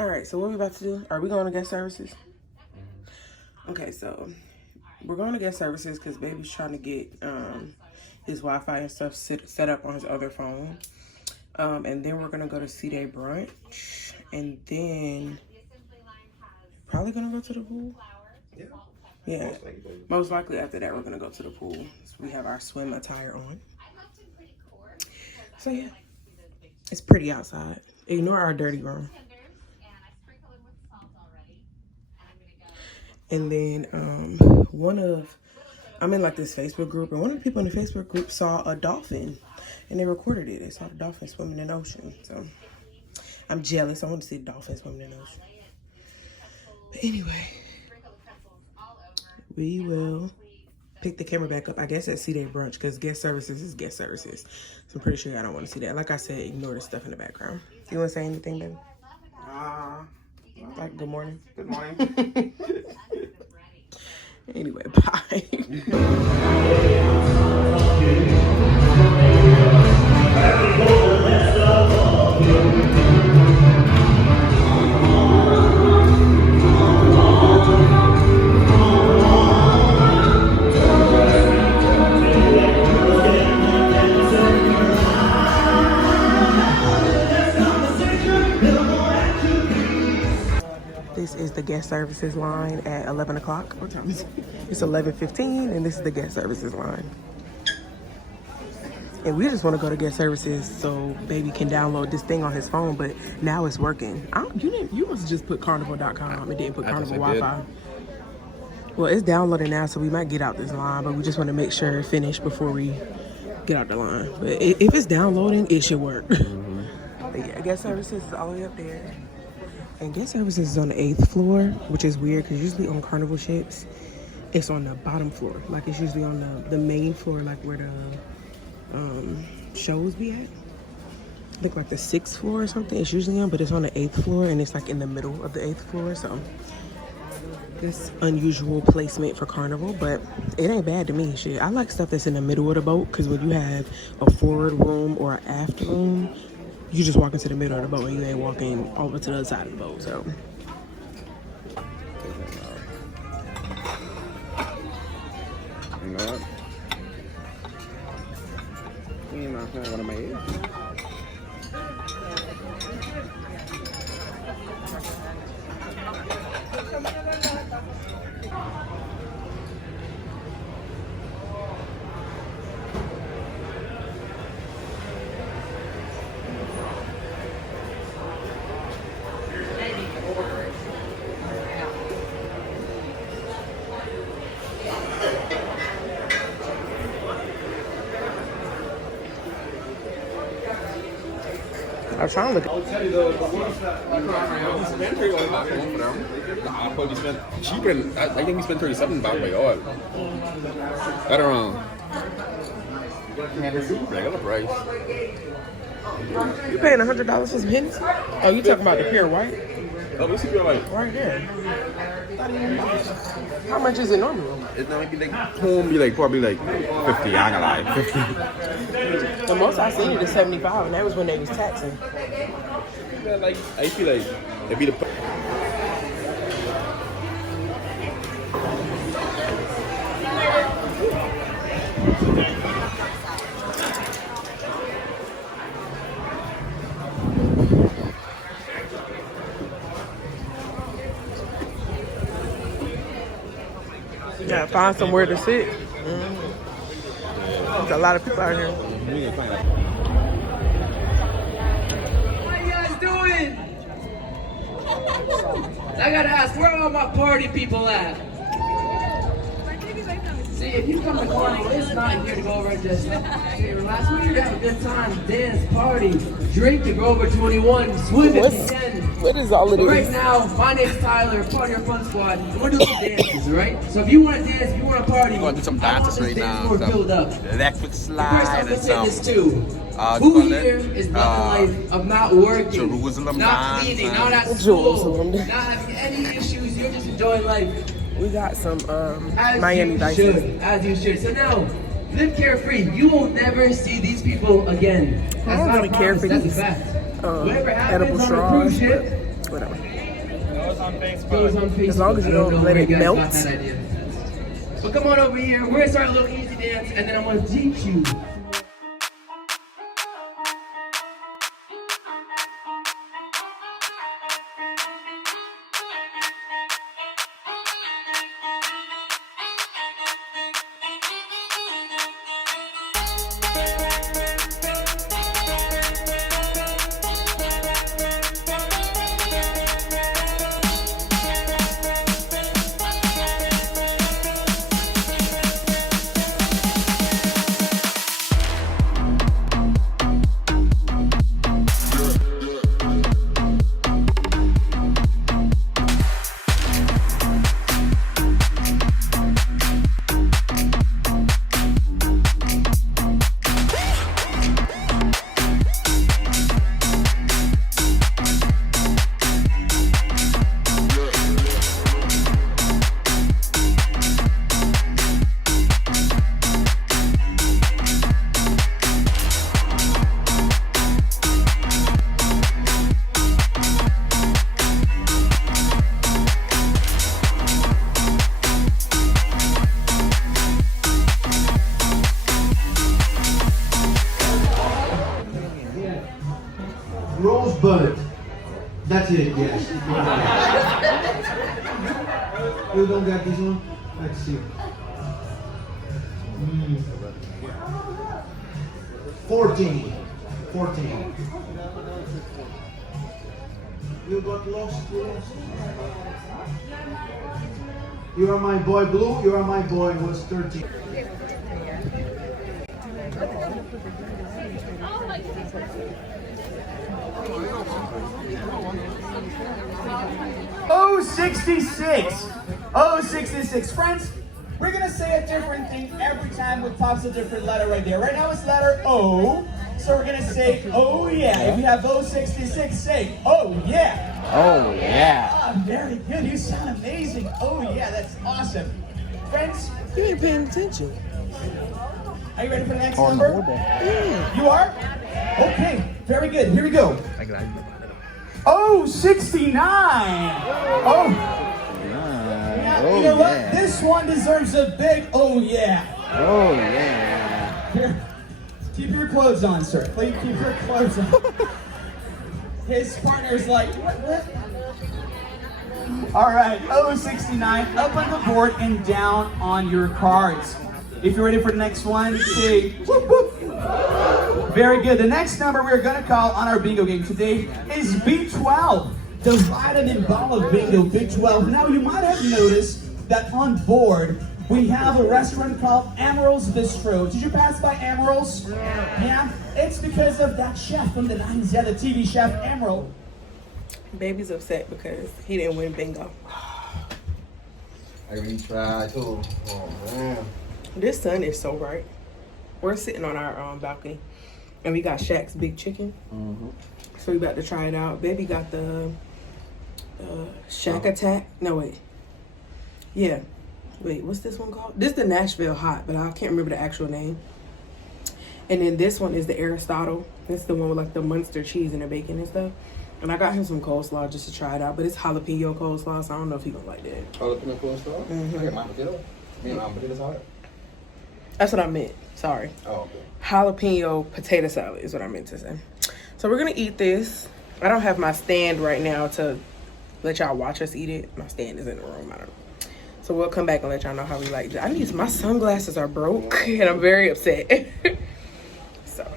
All right, so what we about to do? Are we going to guest services? Okay, so we're going to guest services because baby's trying to get his Wi-Fi and stuff set up on his other phone. And then we're going to go to C-Day brunch. And then probably going to go to the pool. Yeah. Most likely after that, we're going to go to the pool. So we have our swim attire on. So yeah, it's pretty outside. Ignore our dirty room. And then I'm in like this Facebook group, and one of the people in the Facebook group saw a dolphin and they recorded it. They saw the dolphin swimming in the ocean. So I'm jealous. I want to see a dolphin swimming in the ocean. But anyway, we will pick the camera back up, I guess, at C-Day brunch because guest services is guest services. So I'm pretty sure I don't want to see that. Like I said, ignore the stuff in the background. You want to say anything, baby? Like, good morning. Good morning. Anyway, bye. This is the guest services line at 11 o'clock. What time is it? It's 11:15, and this is the guest services line. And we just want to go to guest services so baby can download this thing on his phone, but now it's working. You must just put carnival.com and didn't put Carnival Wi-Fi. Well, it's downloading now, so we might get out this line, but we just want to make sure it's finished before we get out the line. But if it's downloading, it should work. Mm-hmm. But yeah, guest services is all the way up there. And guest services is on the 8th floor, which is weird because usually on Carnival ships, it's on the bottom floor. Like it's usually on the main floor, like where the shows be at. I think like the 6th floor or something it's usually on, but it's on the 8th floor and it's like in the middle of the 8th floor. So this unusual placement for Carnival, but it ain't bad to me. Shit, I like stuff that's in the middle of the boat because when you have a forward room or an aft room, you just walk into the middle of the boat and you ain't walking over to the other side of the boat, so. You know what? You know what I made? I was trying to look. I'll tell you the ones that we spent $30 back home for them. The Apple we spent cheaper than I think we spent $37 back by all. Right around regular price. You paying $100 for some hints? Oh, you talking about the pure white? Oh, we see like Right there. How much is it normally? It might be like home be like probably like 50. I ain't gonna lie, 50. The most I seen it is 75, and that was when they was taxing. Yeah, like I feel like it'd be the. Yeah, find somewhere to sit. There's a lot of people out here. What are you guys doing? I gotta ask, where are all my party people at? See, if you come to Carnival, it's not here to go over and just relax. We're here to have a good time, dance, party, drink to go over 21, swim if you can. What is all of this? Right now, my name's Tyler, part of your fun squad. We're doing some dances, right? So if you want to dance, if you want to party, We're gonna do some dances right now. Filled up. Left foot First, slide I'm gonna and say some. this too. Who here is living the life of not working, Jerusalem not dance, cleaning, not at Jerusalem. school, not having any issues? You're just enjoying life. We got some As Miami you Vice. should, as you should. So now, live carefree. You will never see these people again. That's I don't not really a care promise, for that's these a fact. Whatever edible happens on a cruise straws. ship, whatever. Goes on Facebook. As long as you I don't don't know let where it you guys melt. got that idea. But come on over here. We're gonna start a little easy dance, and then I'm gonna teach you. Rosebud. That's it, yes. You don't get this one? Let's see. 14. 14. You got lost, You are my boy blue, you are my boy, what's 13? Oh, 66. Oh, 66. Friends, we're going to say a different thing every time with pops a different letter right there. Right now it's letter O. So we're going to say, oh yeah. If you have O 66, say, oh yeah. Oh yeah. Ah, very good. You sound amazing. Oh yeah, that's awesome. Friends, You ain't paying attention. are you ready for the next number? You are? Okay, very good. Here we go. Oh, 69. Oh. Now, you know what? This one deserves a big oh yeah. Oh yeah. Here, keep your clothes on, sir. Please keep your clothes on. His partner's like, what? All right, oh, 69, up on the board and down on your cards. If you're ready for the next one, say whoop whoop. Very good. The next number we're gonna call on our bingo game today is B12. The vitamin ball of bingo, B12. Now you might have noticed that on board we have a restaurant called Emerald's Bistro. Did you pass by Emerald's? Yeah. It's because of that chef from the 90s, the TV chef Emerald. Baby's upset because he didn't win bingo. I really tried too. Oh man. This sun is so bright. We're sitting on our balcony, and we got Shaq's Big Chicken. So we about to try it out. Baby got the Shack Attack. No, wait. Yeah. Wait, what's this one called? This is the Nashville Hot, but I can't remember the actual name. And then this one is the Aristotle. It's the one with like the Munster cheese and the bacon and stuff. And I got him some coleslaw just to try it out, but it's jalapeno coleslaw, so I don't know if he gonna like that. Jalapeno coleslaw? I get my potato. Me and my potato salad. That's what I meant. Sorry. Oh, okay. Jalapeno potato salad is what I meant to say. So we're gonna eat this. I don't have my stand right now to let y'all watch us eat it. My stand is in the room. I don't know. So we'll come back and let y'all know how we like it. I need my sunglasses are broke and I'm very upset. So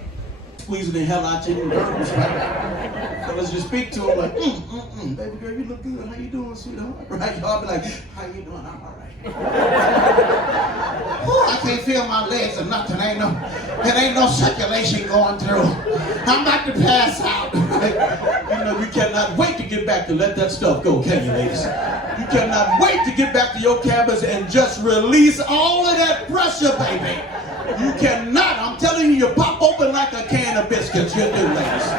Squeezing the hell out your nerves, right? So let's just speak to him like, baby girl, you look good. How you doing, sweetheart? Right? Y'all be like, how you doing? I'm all right. I can't feel my legs or nothing. There ain't no circulation going through. I'm about to pass out. You know, you cannot wait to get back to let that stuff go, can you, ladies? You cannot wait to get back to your cabins and just release all of that pressure, baby. You cannot. I'm telling you, you pop open like a can of biscuits. You do, ladies.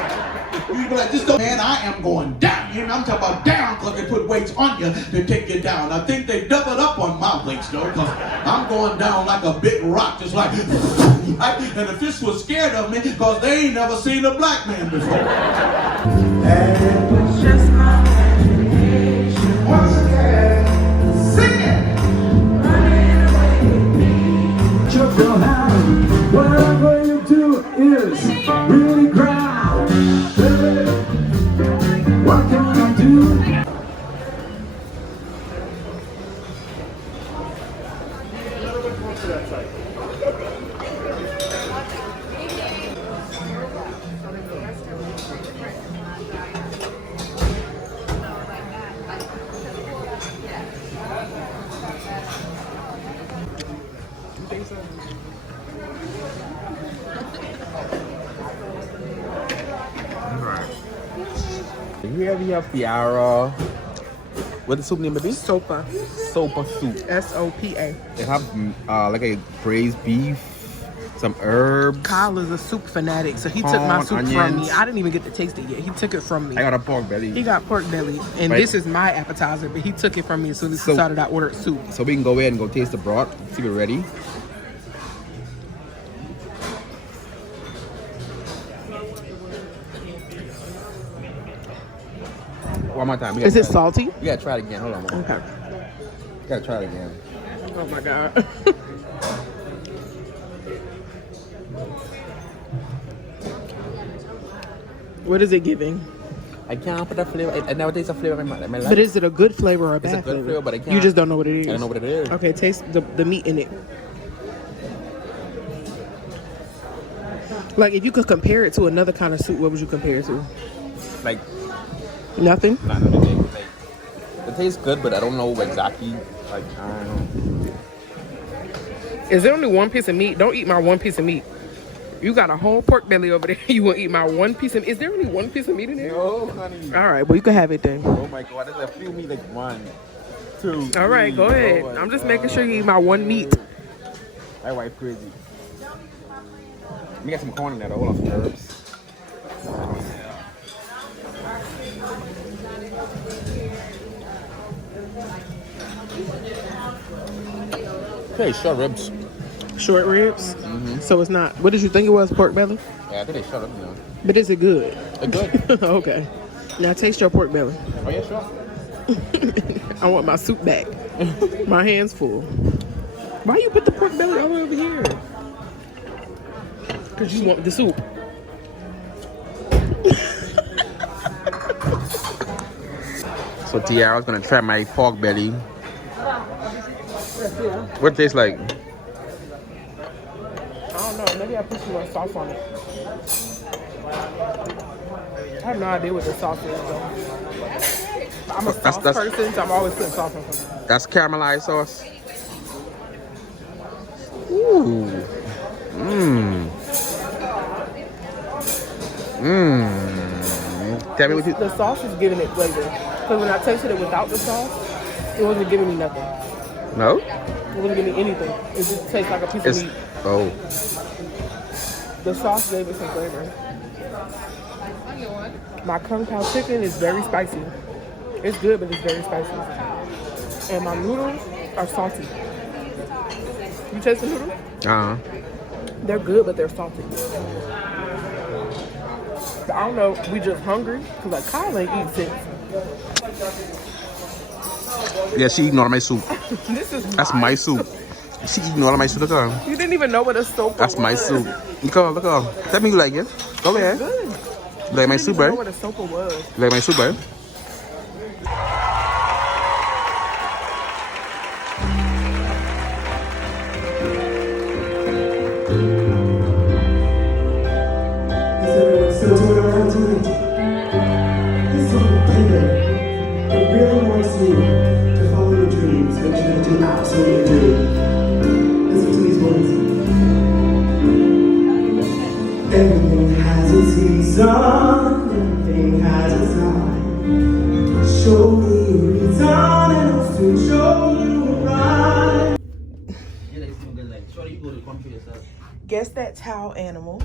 You be like, just go, man, I am going down. You know, I'm talking about down because they put weights on you to take you down. I think they doubled up on my weights, though, because I'm going down like a big rock, just like, and the fish was scared of me because they ain't never seen a black man before. just my Here we have Tiara. What's the soup name, baby? Sopa. Sopa soup. S-O-P-A. They have like a braised beef, some herbs. Kyle is a soup fanatic, so he took my soup from onions. me. I didn't even get to taste it yet. He took it from me. I got a pork belly. He got pork belly, and Right. this is my appetizer, but he took it from me as soon as he started. I ordered soup. So we can go ahead and go taste the broth, see if we're ready. One more time. Is it salty? You gotta try it again. Hold on. Okay. You gotta try it again. Oh my god. What is it giving? I can't put the flavor. I never taste a flavor in my life. But is it a good flavor or a bad It's a good flavor, but I can't. You just don't know what it is. I don't know what it is. Okay, taste the meat in it. Like, if you could compare it to another kind of soup, what would you compare it to? Like, Nothing? not anything. Like, it tastes good, but I don't know exactly. Like, I don't know. Is there only one piece of meat? Don't eat my one piece of meat. You got a whole pork belly over there. You want to eat my one piece of... Is there only one piece of meat in there? Oh, honey. All right, well, you can have it then. Oh my god, there's a few meat like 1, 2. All right, 3. go ahead. Oh my I'm just God. making sure you eat my one meat. My wife crazy. Let me get some corn in there, though. Hold on, some herbs. Okay, short ribs. Short ribs? So it's not... What did you think it was, pork belly? Yeah, I think they short ribs now. But is it good? They're good. Okay. Now taste your pork belly. Oh yeah, sure. I want my soup back. My hand's full. Why you put the pork belly all the way over here? Because you want the soup. So Tiara's gonna try my pork belly. What it tastes like? I don't know. Maybe I put some more sauce on it. I have no idea what the sauce is, though. I'm a sauce person, so I'm always putting sauce on something. That's caramelized sauce. Ooh. Mmm. Mmm. Tell me what you... The sauce is giving it flavor. Because when I tasted it without the sauce, it wasn't giving me nothing. No? It wasn't giving me anything. It just tastes like a piece of meat. Oh. The sauce gave it some flavor. My kung pao chicken is very spicy. It's good, but it's very spicy. And my noodles are salty. You taste the noodles? Uh-huh. They're good, but they're salty. I don't know, we just hungry? Because like Kyle ain't eat since. Yeah, she eating all of my soup. That's my soup. She eating all of my soup. Look at her. You didn't even know what a soap That's was. my soup. Look at her. Look at her. Tell me you like it. Go ahead. Good. You like my soup, I didn't even know right? what a soap was. You like my soup, right? Still doing it around tonight. This song, baby, it really wants you to follow your dreams, but you have to absolutely do. Listen to these words. Everything has a season, everything has a sign. Show me a reason, and I'll soon show you right. Guess that towel animal.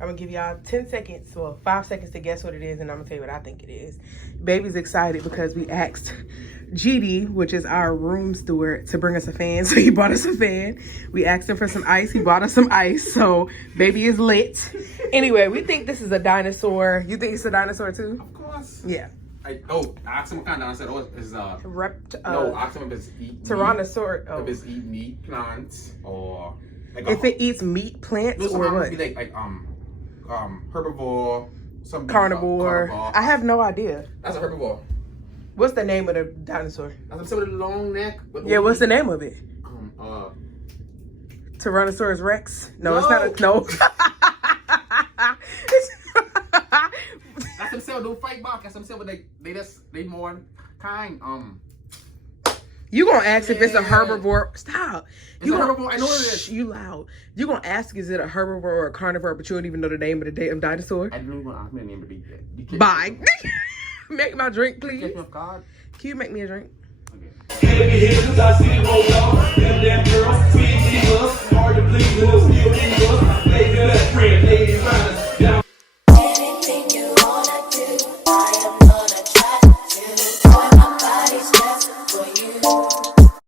I'm gonna give y'all 10 seconds, well, 5 seconds to guess what it is, and I'm gonna tell you what I think it is. Baby's excited because we asked GD, which is our room steward, to bring us a fan, so he bought us a fan. We asked him for some ice, he bought us some ice, so baby is lit. Anyway, we think this is a dinosaur. You think it's a dinosaur too? Of course. Yeah. I asked him what kind of dinosaur. Oh, it's No, asked him if it's eat Tyrannosaur. Oh. If it's eat meat, plants, or like If it eats meat, plants, or what? Be like herbivore Some carnivore. I have no idea. That's a herbivore. What's the name of the dinosaur? That's some of the long neck. Yeah, what's the name of it? Tyrannosaurus Rex? No, it's not a no. That's themselves. Don't fight back. That's themselves. They more kind. You gonna ask if it's a herbivore? Stop. It's a herbivore. I know it is. You loud. You gonna ask is it a herbivore or a carnivore? But you don't even know the name of the damn dinosaur. I don't even want to ask me the name of the. Bye. Make my drink, please. Catch me off guard. Can you make me a drink? Okay.